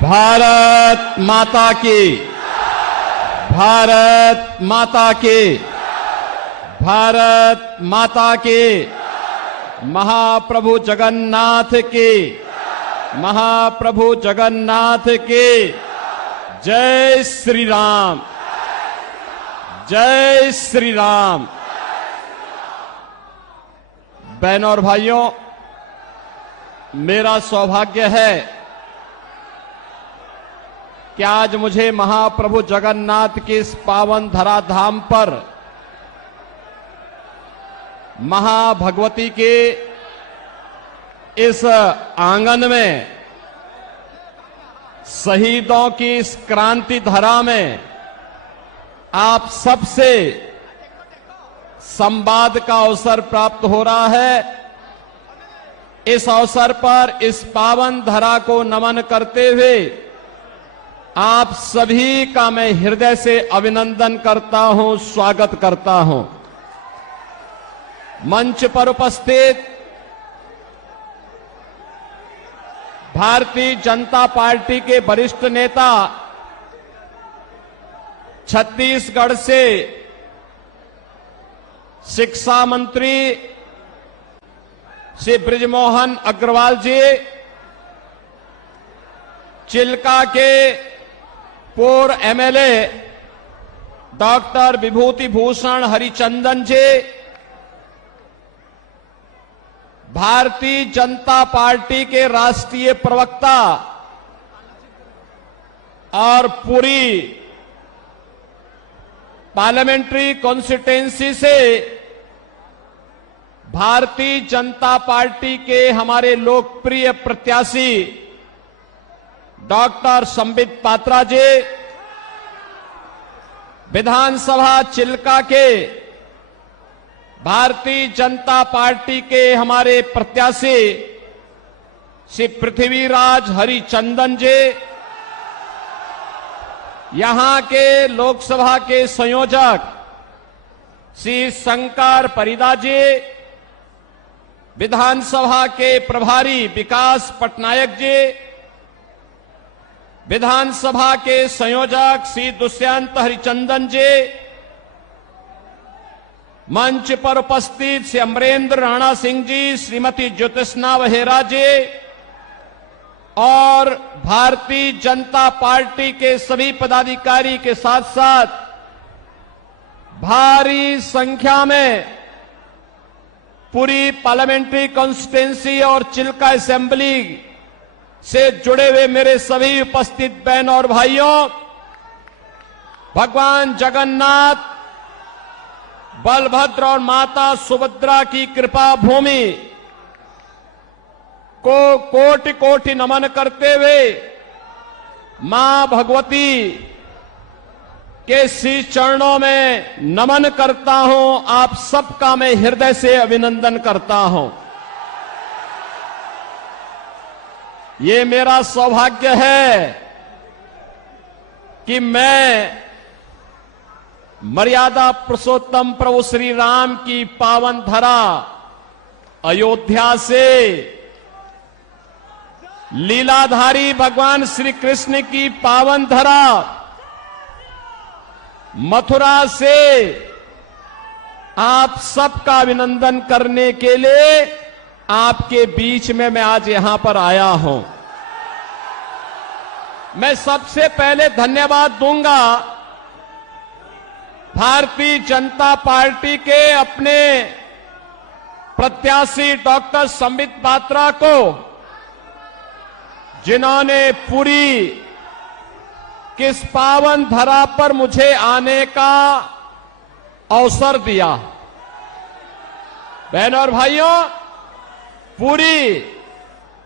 भारत माता की, भारत माता की, भारत माता की, महाप्रभु जगन्नाथ की, महाप्रभु जगन्नाथ की। जय श्री राम, जय श्री राम। बहनों और भाइयों, मेरा सौभाग्य है कि आज मुझे महाप्रभु जगन्नाथ की इस पावन धराधाम पर महाभगवती के इस आंगन में, शहीदों की इस क्रांति धरा में आप सबसे संवाद का अवसर प्राप्त हो रहा है। इस अवसर पर इस पावन धरा को नमन करते हुए आप सभी का मैं हृदय से अभिनंदन करता हूं, स्वागत करता हूं। मंच पर उपस्थित भारतीय जनता पार्टी के वरिष्ठ नेता, छत्तीसगढ़ से शिक्षा मंत्री श्री बृजमोहन अग्रवाल जी, चिल्का के पूर्व एमएलए डॉक्टर विभूति भूषण हरिचंदन जी, भारतीय जनता पार्टी के राष्ट्रीय प्रवक्ता और पूरी पार्लियामेंट्री कॉन्स्टिट्यूएंसी से भारतीय जनता पार्टी के हमारे लोकप्रिय प्रत्याशी डॉक्टर संबित पात्रा जी, विधानसभा चिल्का के भारतीय जनता पार्टी के हमारे प्रत्याशी श्री पृथ्वीराज हरिचंदन जी, यहां के लोकसभा के संयोजक श्री शंकर परिदा जी, विधानसभा के प्रभारी विकास पटनायक जी, विधानसभा के संयोजक श्री दुष्यंत हरिचंदन जी, मंच पर उपस्थित श्री अमरेंद्र राणा सिंह जी, श्रीमती ज्योतिष्ना वहेरा जी और भारतीय जनता पार्टी के सभी पदाधिकारी के साथ साथ भारी संख्या में पूरी पार्लियामेंट्री कॉन्स्टिट्यूएंसी और चिल्का असेंबली से जुड़े हुए मेरे सभी उपस्थित बहनों और भाइयों, भगवान जगन्नाथ, बलभद्र और माता सुभद्रा की कृपा भूमि को कोटि कोटि नमन करते हुए मां भगवती के श्री चरणों में नमन करता हूं। आप सबका मैं हृदय से अभिनंदन करता हूं। ये मेरा सौभाग्य है कि मैं मर्यादा पुरुषोत्तम प्रभु श्री राम की पावन धरा अयोध्या से, लीलाधारी भगवान श्री कृष्ण की पावन धरा मथुरा से आप सबका अभिनंदन करने के लिए आपके बीच में मैं आज यहां पर आया हूं। मैं सबसे पहले धन्यवाद दूंगा भारतीय जनता पार्टी के अपने प्रत्याशी डॉक्टर संबित पात्रा को, जिन्होंने पूरी किस पावन धरा पर मुझे आने का अवसर दिया। बहनों और भाइयों, पूरी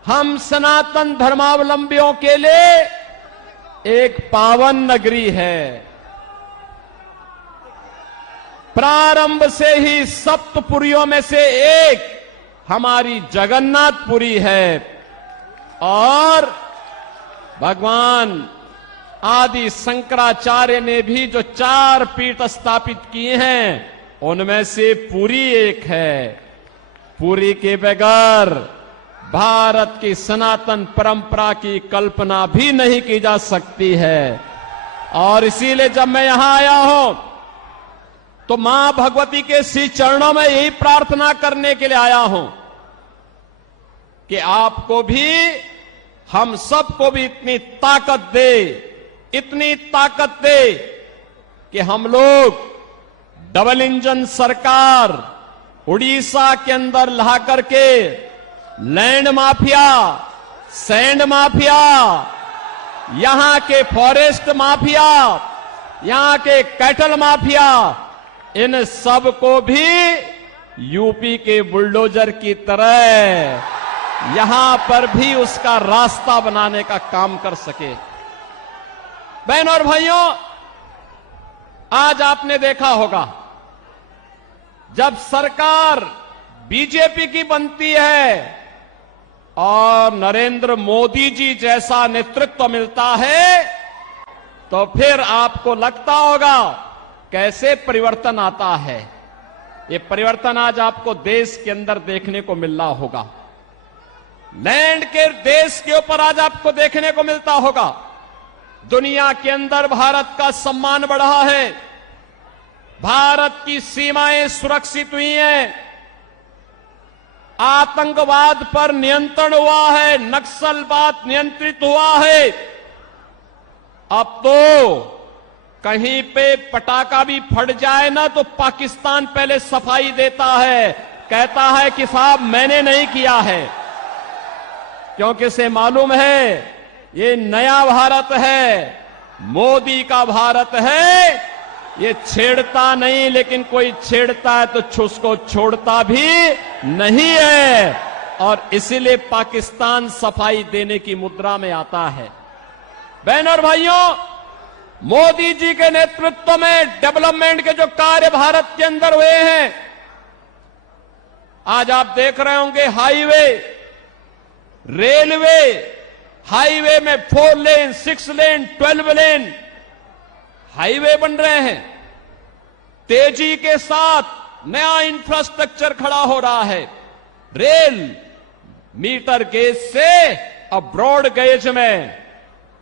हम सनातन धर्मावलंबियों के लिए एक पावन नगरी है। प्रारंभ से ही सप्तपुरियों में से एक हमारी जगन्नाथपुरी है और भगवान आदि शंकराचार्य ने भी जो 4 पीठ स्थापित किए हैं उनमें से पुरी एक है। पुरी के बगैर भारत की सनातन परंपरा की कल्पना भी नहीं की जा सकती है। और इसीलिए जब मैं यहां आया हूं तो मां भगवती के श्री चरणों में यही प्रार्थना करने के लिए आया हूं कि आपको भी, हम सबको भी इतनी ताकत दे कि हम लोग डबल इंजन सरकार उड़ीसा के अंदर ला करके लैंड माफिया, सैंड माफिया, यहां के फॉरेस्ट माफिया, यहां के कैटल माफिया, इन सब को भी यूपी के बुलडोजर की तरह यहां पर भी उसका रास्ता बनाने का काम कर सके। बहनों और भाइयों, आज आपने देखा होगा जब सरकार बीजेपी की बनती है और नरेंद्र मोदी जी जैसा नेतृत्व मिलता है तो फिर आपको लगता होगा कैसे परिवर्तन आता है। ये परिवर्तन आज आपको देश के अंदर देखने को मिल रहा होगा, लैंड के देश के ऊपर आज आपको देखने को मिलता होगा। दुनिया के अंदर भारत का सम्मान बढ़ा है, भारत की सीमाएं सुरक्षित हुई हैं, आतंकवाद पर नियंत्रण हुआ है, नक्सलवाद नियंत्रित हुआ है। अब तो कहीं पे पटाखा भी फट जाए ना तो पाकिस्तान पहले सफाई देता है, कहता है कि साहब मैंने नहीं किया है, क्योंकि इसे मालूम है ये नया भारत है, मोदी का भारत है। ये छेड़ता नहीं, लेकिन कोई छेड़ता है तो उसको छोड़ता भी नहीं है, और इसीलिए पाकिस्तान सफाई देने की मुद्रा में आता है। बहनों और भाइयों, मोदी जी के नेतृत्व में डेवलपमेंट के जो कार्य भारत के अंदर हुए हैं, आज आप देख रहे होंगे हाईवे, रेलवे, हाईवे में 4 लेन, 6 लेन, 12 लेन हाईवे बन रहे हैं। तेजी के साथ नया इंफ्रास्ट्रक्चर खड़ा हो रहा है। रेल मीटर गेज से अब ब्रॉड गेज में,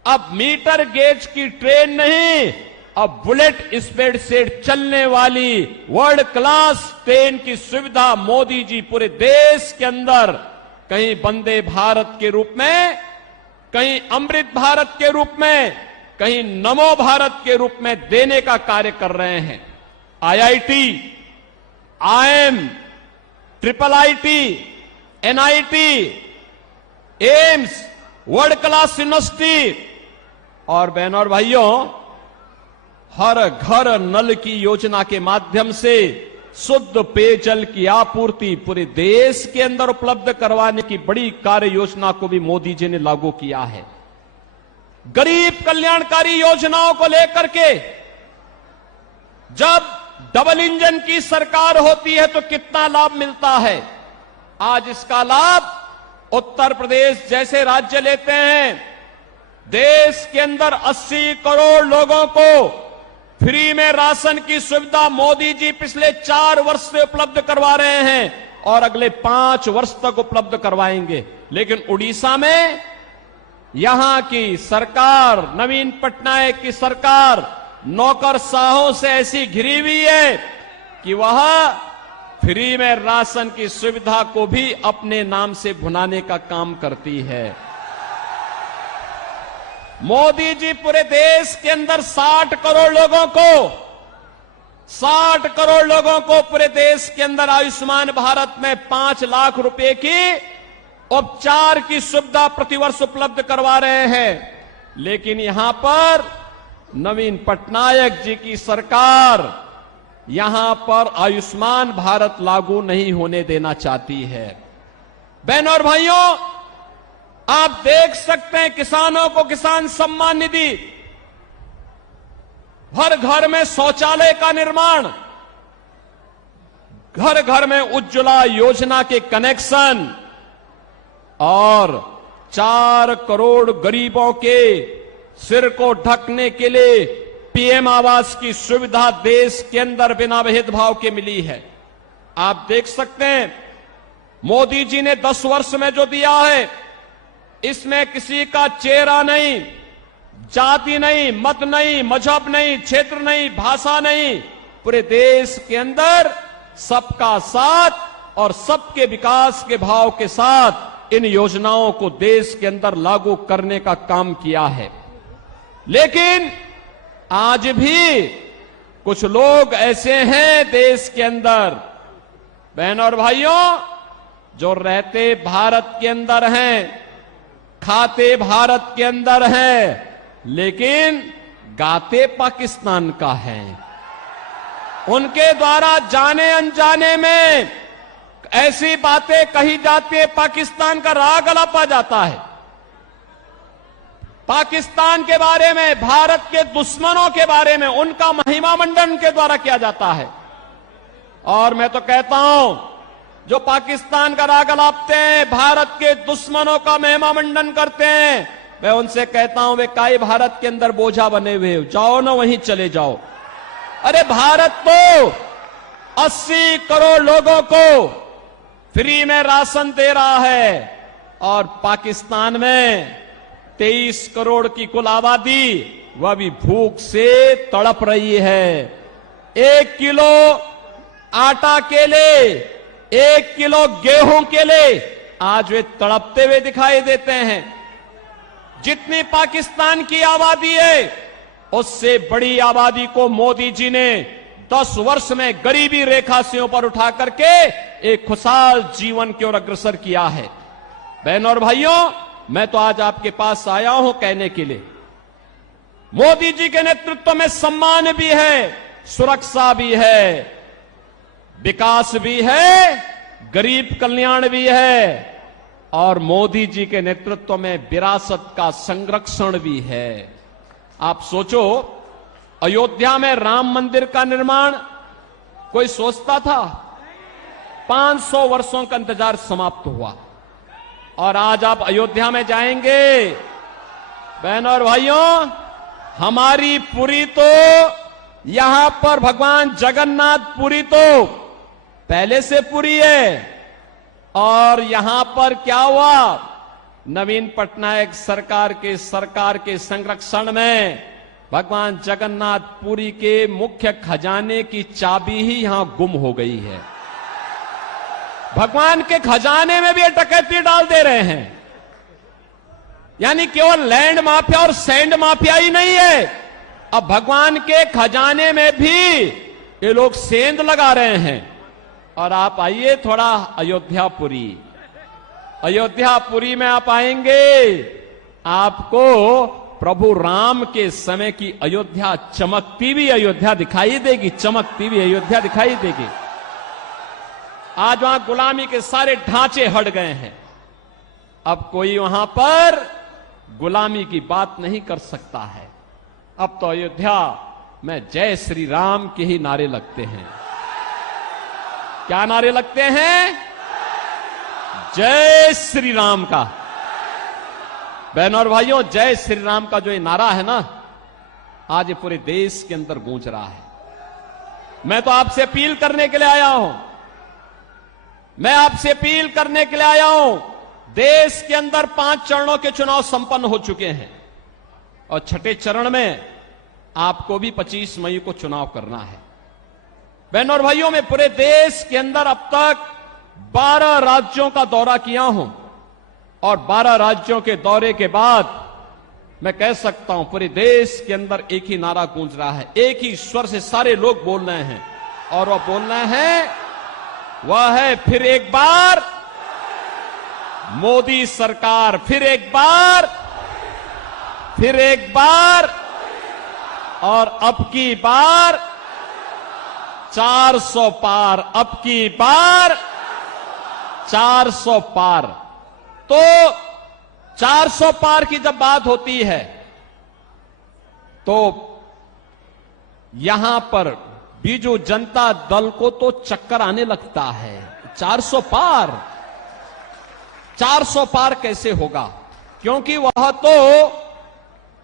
अब मीटर गेज की ट्रेन नहीं, अब बुलेट स्पीड से चलने वाली वर्ल्ड क्लास ट्रेन की सुविधा मोदी जी पूरे देश के अंदर, कहीं वंदे भारत के रूप में, कहीं अमृत भारत के रूप में, कहीं नमो भारत के रूप में देने का कार्य कर रहे हैं। IIT, IIM, triple IT, NIT, AIIMS, world class university, और बहनों और भाइयों, हर घर नल की योजना के माध्यम से शुद्ध पेयजल की आपूर्ति पूरे देश के अंदर उपलब्ध करवाने की बड़ी कार्य योजना को भी मोदी जी ने लागू किया है। गरीब कल्याणकारी योजनाओं को लेकर के जब डबल इंजन की सरकार होती है तो कितना लाभ मिलता है। आज इसका लाभ उत्तर प्रदेश जैसे राज्य लेते हैं। देश के अंदर 80 करोड़ लोगों को फ्री में राशन की सुविधा मोदी जी पिछले 4 वर्ष से उपलब्ध करवा रहे हैं और अगले 5 वर्ष तक उपलब्ध करवाएंगे। लेकिन उड़ीसा में यहां की सरकार, नवीन पटनायक की सरकार, नौकरशाहों से ऐसी घिरी हुई है कि वह फ्री में राशन की सुविधा को भी अपने नाम से भुनाने का काम करती है। मोदी जी पूरे देश के अंदर 60 करोड़ लोगों को पूरे देश के अंदर आयुष्मान भारत में 5 लाख रुपए की उपचार की सुविधा प्रतिवर्ष उपलब्ध करवा रहे हैं। लेकिन यहां पर नवीन पटनायक जी की सरकार यहां पर आयुष्मान भारत लागू नहीं होने देना चाहती है। बहनों और भाइयों, आप देख सकते हैं किसानों को किसान सम्मान निधि, हर घर में शौचालय का निर्माण, घर घर में उज्ज्वला योजना के कनेक्शन और 4 करोड़ गरीबों के सिर को ढकने के लिए पीएम आवास की सुविधा देश के अंदर बिना भेदभाव के मिली है। आप देख सकते हैं मोदी जी ने 10 वर्ष में जो दिया है, इसमें किसी का चेहरा नहीं, जाति नहीं, मत नहीं, मजहब नहीं, क्षेत्र नहीं, भाषा नहीं, पूरे देश के अंदर सबका साथ और सबके विकास के भाव के साथ इन योजनाओं को देश के अंदर लागू करने का काम किया है। लेकिन आज भी कुछ लोग ऐसे हैं देश के अंदर, बहनों और भाइयों, जो रहते भारत के अंदर हैं, खाते भारत के अंदर हैं, लेकिन गाते पाकिस्तान का है। उनके द्वारा जाने अनजाने में ऐसी बातें कही जाती है, पाकिस्तान का राग अलापा जाता है। पाकिस्तान के बारे में, भारत के दुश्मनों के बारे में उनका महिमा मंडन के द्वारा किया जाता है। और मैं तो कहता हूं, जो पाकिस्तान का राग अलापते हैं, भारत के दुश्मनों का महिमा मंडन करते हैं, मैं उनसे कहता हूं, वे काई भारत के अंदर बोझा बने हुए हो, जाओ ना वहीं चले जाओ। अरे भारत तो 80 करोड़ लोगों को फ्री में राशन दे रहा है, और पाकिस्तान में 23 करोड़ की कुल आबादी वह भी भूख से तड़प रही है। 1 किलो आटा के लिए, 1 किलो गेहूं के लिए आज वे तड़पते हुए दिखाई देते हैं। जितनी पाकिस्तान की आबादी है, उससे बड़ी आबादी को मोदी जी ने 10 वर्ष में गरीबी रेखा से ऊपर उठा करके एक खुशहाल जीवन की ओर अग्रसर किया है। बहनों और भाइयों, मैं तो आज आपके पास आया हूं कहने के लिए, मोदी जी के नेतृत्व में सम्मान भी है, सुरक्षा भी है, विकास भी है, गरीब कल्याण भी है, और मोदी जी के नेतृत्व में विरासत का संरक्षण भी है। आप सोचो, अयोध्या में राम मंदिर का निर्माण कोई सोचता था? 500 वर्षों का इंतजार समाप्त हुआ, और आज आप अयोध्या में जाएंगे, बहनों और भाइयों, हमारी पुरी तो यहां पर भगवान जगन्नाथ पुरी तो पहले से पुरी है, और यहां पर क्या हुआ, नवीन पटनायक सरकार के संरक्षण में भगवान जगन्नाथ पुरी के मुख्य खजाने की चाबी ही यहां गुम हो गई है। भगवान के खजाने में भी ये डकैती डाल दे रहे हैं। यानी केवल लैंड माफिया और सैंड माफिया ही नहीं है, अब भगवान के खजाने में भी ये लोग सेंध लगा रहे हैं। और आप आइए थोड़ा अयोध्यापुरी, अयोध्यापुरी में आप आएंगे, आपको प्रभु राम के समय की अयोध्या, चमकती हुई अयोध्या दिखाई देगी, चमकती हुई अयोध्या दिखाई देगी। आज वहां गुलामी के सारे ढांचे हट गए हैं, अब कोई वहां पर गुलामी की बात नहीं कर सकता है। अब तो अयोध्या में जय श्री राम के ही नारे लगते हैं। क्या नारे लगते हैं? जय श्री राम का। बहनों और भाइयों, जय श्री राम का जो ये नारा है ना, आज ये पूरे देश के अंदर गूंज रहा है। मैं तो आपसे अपील करने के लिए आया हूं, मैं आपसे अपील करने के लिए आया हूं। देश के अंदर 5 चरणों के चुनाव संपन्न हो चुके हैं, और छठे चरण में आपको भी 25 मई को चुनाव करना है। बहनों और भाइयों, मैं पूरे देश के अंदर अब तक 12 राज्यों का दौरा किया हूं, और 12 राज्यों के दौरे के बाद मैं कह सकता हूं पूरे देश के अंदर एक ही नारा गूंज रहा है, एक ही स्वर से सारे लोग बोल रहे हैं, और वह बोलना है, वह है फिर एक बार मोदी सरकार, फिर एक बार, फिर एक बार, और अब की बार 400 पार, अब की बार 400 पार। तो 400 पार की जब बात होती है तो यहां पर बीजू जनता दल को तो चक्कर आने लगता है। 400 पार, 400 पार कैसे होगा? क्योंकि वह तो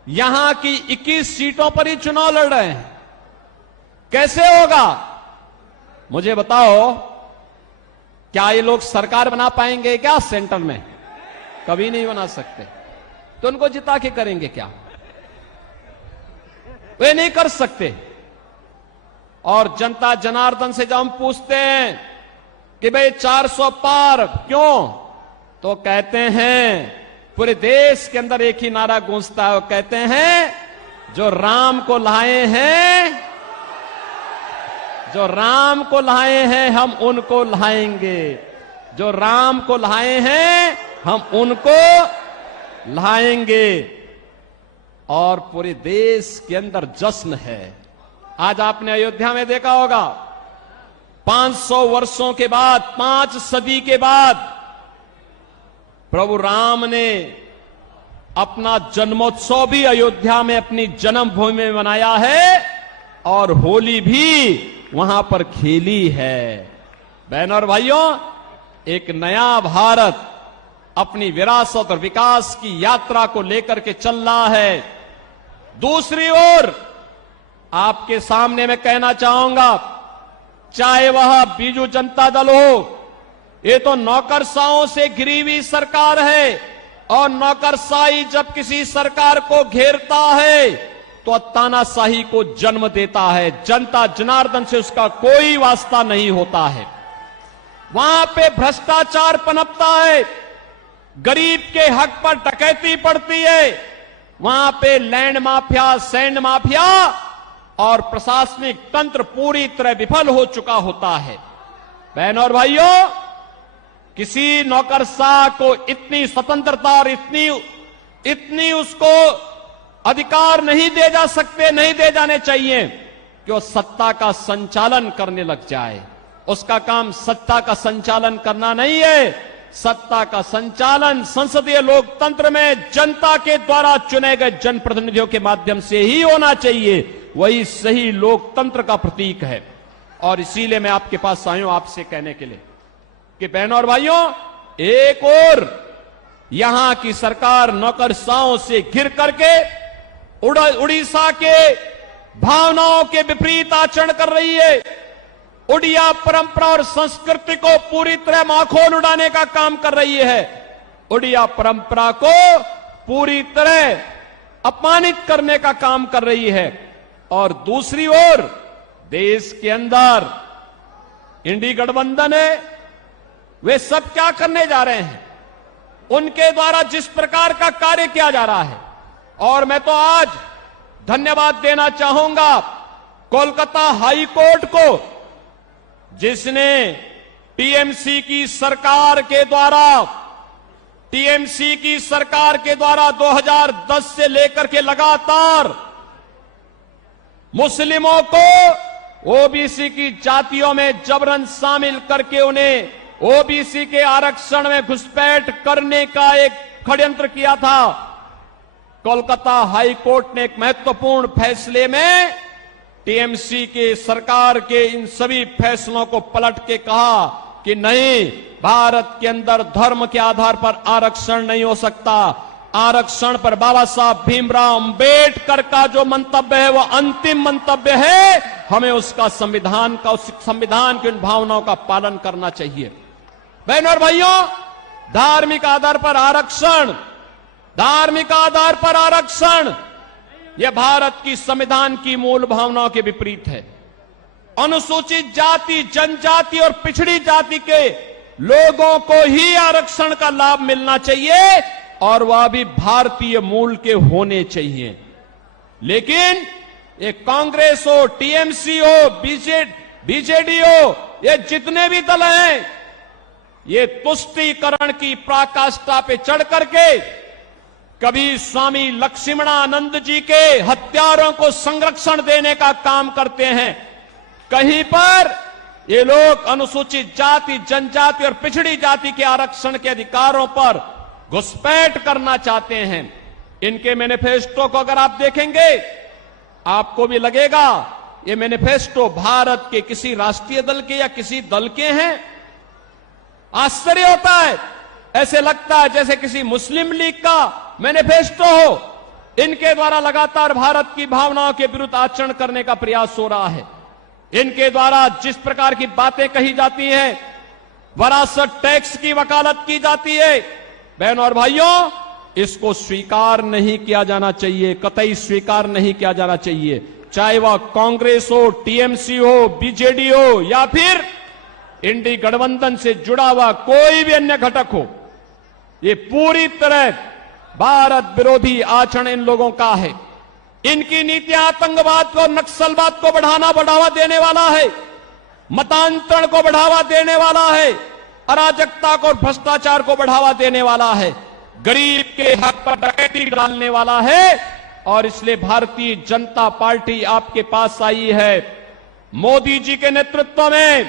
यहां की 21 सीटों पर ही चुनाव लड़ रहे हैं। कैसे होगा मुझे बताओ। क्या ये लोग सरकार बना पाएंगे क्या सेंटर में? कभी नहीं बना सकते। तो उनको जिता के करेंगे क्या? वे नहीं कर सकते। और जनता जनार्दन से जब हम पूछते हैं कि भाई 400 पार क्यों, तो कहते हैं, पूरे देश के अंदर एक ही नारा गूंजता है, वो कहते हैं जो राम को लाए हैं, जो राम को लाए हैं हम उनको लाएंगे, जो राम को लाए हैं हम उनको लाएंगे। और पूरे देश के अंदर जश्न है। आज आपने अयोध्या में देखा होगा, 500 वर्षों के बाद, 5 सदी के बाद प्रभु राम ने अपना जन्मोत्सव भी अयोध्या में अपनी जन्मभूमि में मनाया है और होली भी वहां पर खेली है। बहनों और भाइयों, एक नया भारत अपनी विरासत और विकास की यात्रा को लेकर के चल रहा है। दूसरी ओर आपके सामने मैं कहना चाहूंगा, चाहे वह बीजू जनता दल हो, ये तो नौकरशाहों से घिरी हुई सरकार है और नौकरशाही जब किसी सरकार को घेरता है तो तानाशाही को जन्म देता है। जनता जनार्दन से उसका कोई वास्ता नहीं होता है। वहां पे भ्रष्टाचार पनपता है, गरीब के हक पर डकैती पड़ती है, वहां पे लैंड माफिया, सैंड माफिया और प्रशासनिक तंत्र पूरी तरह विफल हो चुका होता है। बहनों और भाइयों, किसी नौकरशाह को इतनी स्वतंत्रता और इतनी उसको अधिकार नहीं दे जा सकते, नहीं दे जाने चाहिए कि वो सत्ता का संचालन करने लग जाए। उसका काम सत्ता का संचालन करना नहीं है। सत्ता का संचालन संसदीय लोकतंत्र में जनता के द्वारा चुने गए जनप्रतिनिधियों के माध्यम से ही होना चाहिए। वही सही लोकतंत्र का प्रतीक है। और इसीलिए मैं आपके पास आया हूं आपसे कहने के लिए कि बहनों और भाइयों, एक और यहां की सरकार नौकरशाहों से घिर करके उड़ीसा के भावनाओं के विपरीत आचरण कर रही है। उड़िया परंपरा और संस्कृति को पूरी तरह माखोल उड़ाने का काम कर रही है। उड़िया परंपरा को पूरी तरह अपमानित करने का काम कर रही है। और दूसरी ओर देश के अंदर इंडी गठबंधन है, वे सब क्या करने जा रहे हैं? उनके द्वारा जिस प्रकार का कार्य किया जा रहा है, और मैं तो आज धन्यवाद देना चाहूंगा कोलकाता हाई कोर्ट को, जिसने टीएमसी की सरकार के द्वारा 2010 से लेकर के लगातार मुस्लिमों को ओबीसी की जातियों में जबरन शामिल करके उन्हें ओबीसी के आरक्षण में घुसपैठ करने का एक षड्यंत्र किया था। कोलकाता हाई कोर्ट ने एक महत्वपूर्ण फैसले में टीएमसी के सरकार के इन सभी फैसलों को पलट के कहा कि नहीं, भारत के अंदर धर्म के आधार पर आरक्षण नहीं हो सकता। आरक्षण पर बाबा साहब भीमराव अंबेडकर का जो मंतव्य है वो अंतिम मंतव्य है। हमें उसका संविधान की उन भावनाओं का पालन करना चाहिए। बहनों और भाइयों, धार्मिक आधार पर आरक्षण यह भारत की संविधान की मूल भावनाओं के विपरीत है। अनुसूचित जाति, जनजाति और पिछड़ी जाति के लोगों को ही आरक्षण का लाभ मिलना चाहिए और वह भी भारतीय मूल के होने चाहिए। लेकिन ये कांग्रेस हो, टीएमसी हो, बीजेडी हो, ये जितने भी दल हैं, ये तुष्टीकरण की पराकाष्ठा पे चढ़ करके कभी स्वामी लक्ष्मणानंद जी के हत्यारों को संरक्षण देने का काम करते हैं, कहीं पर ये लोग अनुसूचित जाति, जनजाति और पिछड़ी जाति के आरक्षण के अधिकारों पर घुसपैठ करना चाहते हैं। इनके मैनिफेस्टो को अगर आप देखेंगे, आपको भी लगेगा ये मैनिफेस्टो भारत के किसी राष्ट्रीय दल के या किसी दल के हैं। आश्चर्य होता है, ऐसे लगता है जैसे किसी मुस्लिम लीग का मैनिफेस्टो हो। इनके द्वारा लगातार भारत की भावनाओं के विरुद्ध आचरण करने का प्रयास हो रहा है। इनके द्वारा जिस प्रकार की बातें कही जाती हैं, वरासत टैक्स की वकालत की जाती है। बहनों और भाइयों, इसको स्वीकार नहीं किया जाना चाहिए, कतई स्वीकार नहीं किया जाना चाहिए। चाहे वह कांग्रेस हो, टीएमसी हो, बीजेडी हो या फिर इंडी गठबंधन से जुड़ा हुआ कोई भी अन्य घटक हो, ये पूरी तरह भारत विरोधी आचरण इन लोगों का है। इनकी नीतियां आतंकवाद को, नक्सलवाद को बढ़ावा देने वाला है, मतांतरण को बढ़ावा देने वाला है, अराजकता को, भ्रष्टाचार को बढ़ावा देने वाला है, गरीब के हक पर डकैती डालने वाला है। और इसलिए भारतीय जनता पार्टी आपके पास आई है। मोदी जी के नेतृत्व में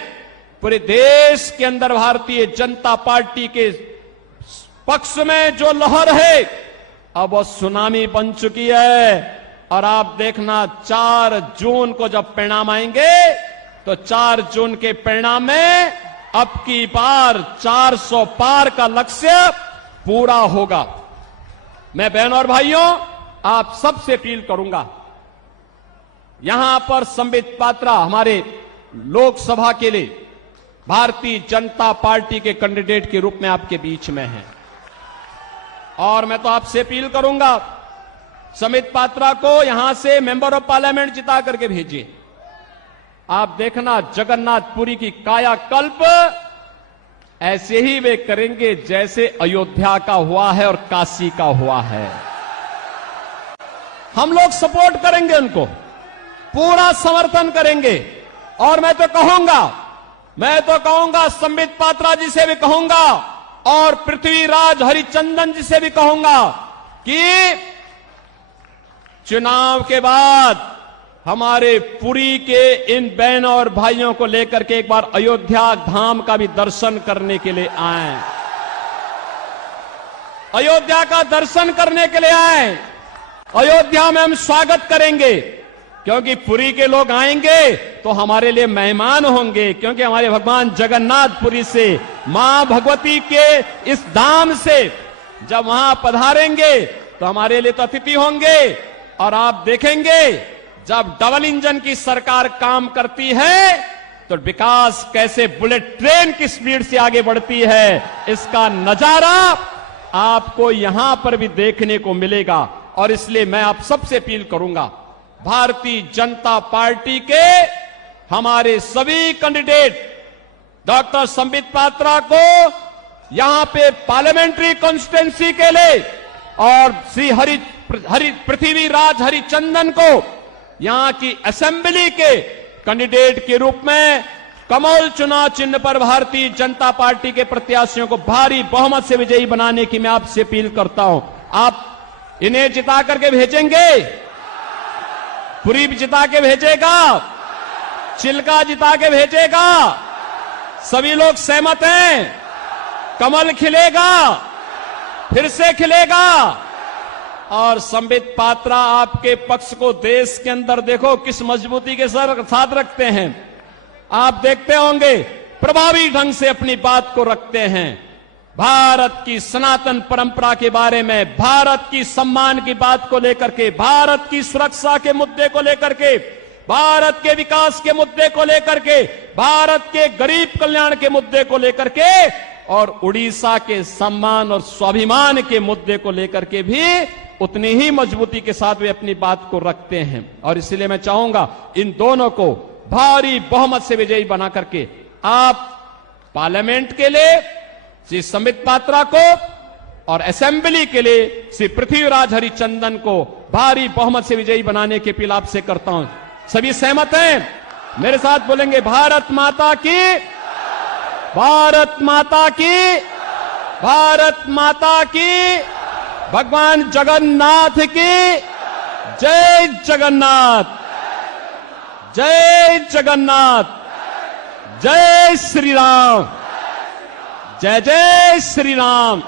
पूरे देश के अंदर भारतीय जनता पार्टी के पक्ष में जो लहर है, अब वो सुनामी बन चुकी है। और आप देखना 4 जून को जब परिणाम आएंगे, तो 4 जून के परिणाम में अब की बार 400 पार का लक्ष्य पूरा होगा। मैं बहनों और भाइयों, आप सबसे अपील करूंगा, यहां पर संबित पात्रा हमारे लोकसभा के लिए भारतीय जनता पार्टी के कैंडिडेट के रूप में आपके बीच में हैं, और मैं तो आपसे अपील करूंगा, संबित पात्रा को यहां से मेंबर ऑफ पार्लियामेंट जिता करके भेजिए। आप देखना जगन्नाथपुरी की कायाकल्प ऐसे ही वे करेंगे जैसे अयोध्या का हुआ है और काशी का हुआ है। हम लोग सपोर्ट करेंगे, उनको पूरा समर्थन करेंगे। और मैं तो कहूंगा संबित पात्रा जी से भी कहूंगा और पृथ्वीराज हरिचंदन जी से भी कहूंगा कि चुनाव के बाद हमारे पुरी के इन बहनों और भाइयों को लेकर के एक बार अयोध्या धाम का भी दर्शन करने के लिए आए, अयोध्या का दर्शन करने के लिए आए। अयोध्या में हम स्वागत करेंगे, क्योंकि पुरी के लोग आएंगे तो हमारे लिए मेहमान होंगे, क्योंकि हमारे भगवान जगन्नाथपुरी से, मां भगवती के इस धाम से जब वहां पधारेंगे तो हमारे लिए तो अतिथि होंगे। और आप देखेंगे जब डबल इंजन की सरकार काम करती है तो विकास कैसे बुलेट ट्रेन की स्पीड से आगे बढ़ती है, इसका नजारा आपको यहां पर भी देखने को मिलेगा। और इसलिए मैं आप सबसे अपील करूंगा, भारतीय जनता पार्टी के हमारे सभी कैंडिडेट डॉक्टर संबित पात्रा को यहां पे पार्लियामेंट्री कॉन्स्टिट्यूंसी के लिए और श्री पृथ्वीराज हरिचंदन को यहां की असेंबली के कैंडिडेट के रूप में कमल चुनाव चिन्ह पर भारतीय जनता पार्टी के प्रत्याशियों को भारी बहुमत से विजयी बनाने की मैं आपसे अपील करता हूं। आप इन्हें जिता करके भेजेंगे, पुरी जिता के भेजेगा, चिल्का जिता के भेजेगा, सभी लोग सहमत हैं, कमल खिलेगा, फिर से खिलेगा। और संबित पात्रा आपके पक्ष को देश के अंदर देखो किस मजबूती के साथ रखते हैं। आप देखते होंगे प्रभावी ढंग से अपनी बात को रखते हैं। भारत की सनातन परंपरा के बारे में, भारत की सम्मान की बात को लेकर के, भारत की सुरक्षा के मुद्दे को लेकर के, भारत के विकास के मुद्दे को लेकर के, भारत के गरीब कल्याण के मुद्दे को लेकर के, और उड़ीसा के सम्मान और स्वाभिमान के मुद्दे को लेकर के भी उतनी ही मजबूती के साथ वे अपनी बात को रखते हैं। और इसलिए मैं चाहूंगा इन दोनों को भारी बहुमत से विजयी बना करके आप पार्लियामेंट के लिए श्री संबित पात्रा को और असेंबली के लिए श्री पृथ्वीराज हरिचंदन को भारी बहुमत से विजयी बनाने की अपील आपसे करता हूं। सभी सहमत हैं? मेरे साथ बोलेंगे, भारत माता की, भारत माता की, भारत माता की, भगवान जगन्नाथ की जय जगन्नाथ, जय जगन्नाथ, जय श्री राम, जय जय श्री राम।